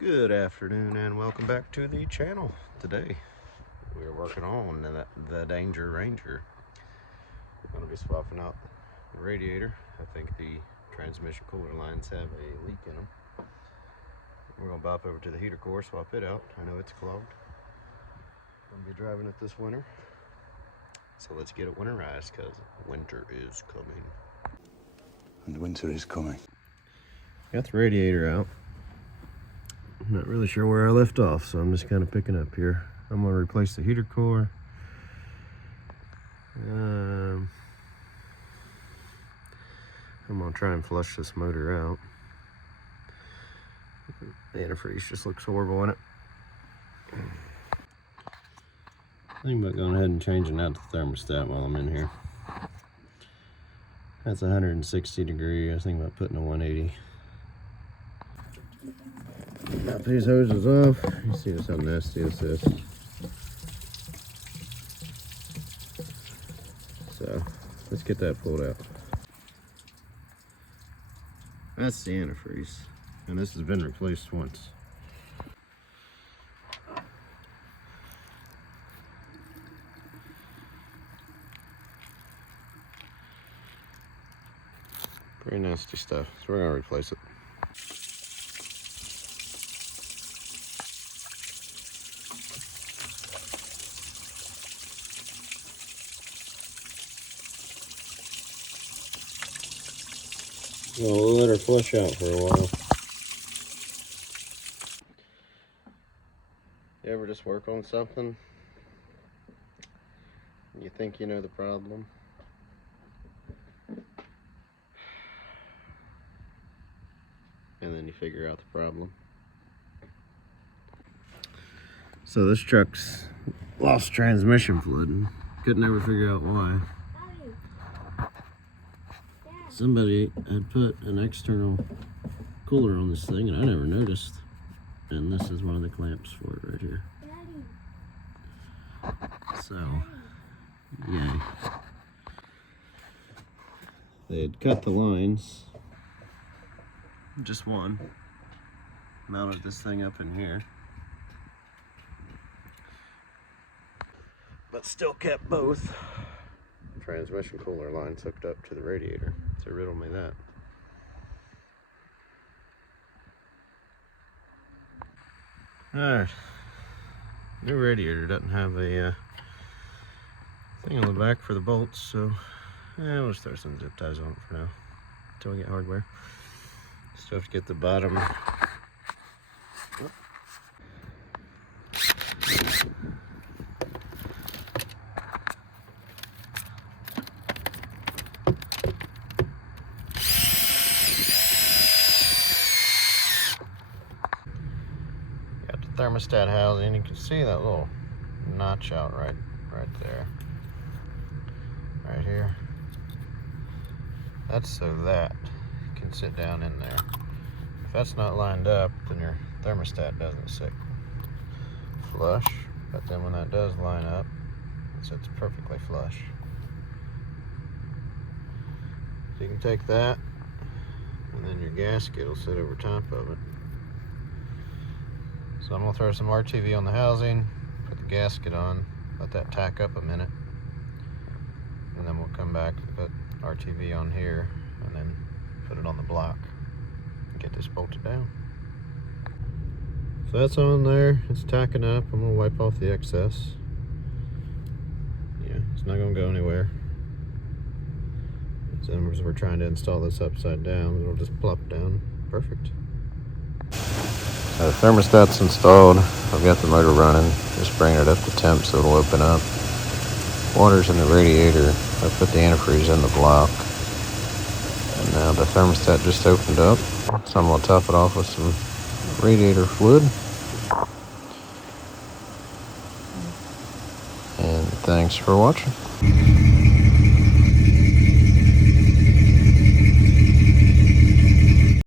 Good afternoon and welcome back to the channel. Today we're working on the Danger Ranger. I'm going to be swapping out the radiator. I think the transmission cooler lines have a leak in them. We're going to bop over to the heater core, swap it out. I know it's clogged. I'm going to be driving it this winter. So let's get it winterized because winter is coming. And winter is coming. Got the radiator out. I'm not really sure where I left off, so I'm just kind of picking up here. I'm going to replace the heater core. I'm going to try and flush this motor out. The antifreeze just looks horrible in it. Think about going ahead and changing out the thermostat while I'm in here. That's 160 degree. I was thinking about putting a 180. Pop these hoses off. You see just how nasty this is. So let's get that pulled out. That's the antifreeze, and this has been replaced once. Pretty nasty stuff, so we're gonna replace it. Well, we'll let her flush out for a while. You ever just work on something? You think you know the problem? And then you figure out the problem. So this truck's lost transmission fluid and couldn't ever figure out why. Somebody had put an external cooler on this thing and I never noticed. And this is one of the clamps for it right here. So, yay. They had cut the lines, just one, mounted this thing up in here, but still kept both transmission cooler lines hooked up to the radiator. So riddle me that. Alright, new radiator doesn't have a thing on the back for the bolts, so we'll just throw some zip ties on it for now until we get hardware. Still have to get the bottom. Got the thermostat housing. You can see that little notch out right there. Right here. That's so that can sit down in there. If that's not lined up, then your thermostat doesn't sit flush. But then when that does line up, it sits perfectly flush. So you can take that, and then your gasket will sit over top of it. So I'm gonna throw some RTV on the housing, put the gasket on, let that tack up a minute, and then we'll come back and put RTV on here, and then put it on the block and get this bolted down. So that's on there, it's tacking up. I'm gonna wipe off the excess. Yeah, it's not gonna go anywhere. So as we're trying to install this upside down, it'll just plop down. Perfect. So the thermostat's installed. I've got the motor running, just bringing it up to temp so it'll open up. Water's in the radiator. I put the antifreeze in the block. And now the thermostat just opened up. So I'm going to top it off with some radiator fluid. And thanks for watching.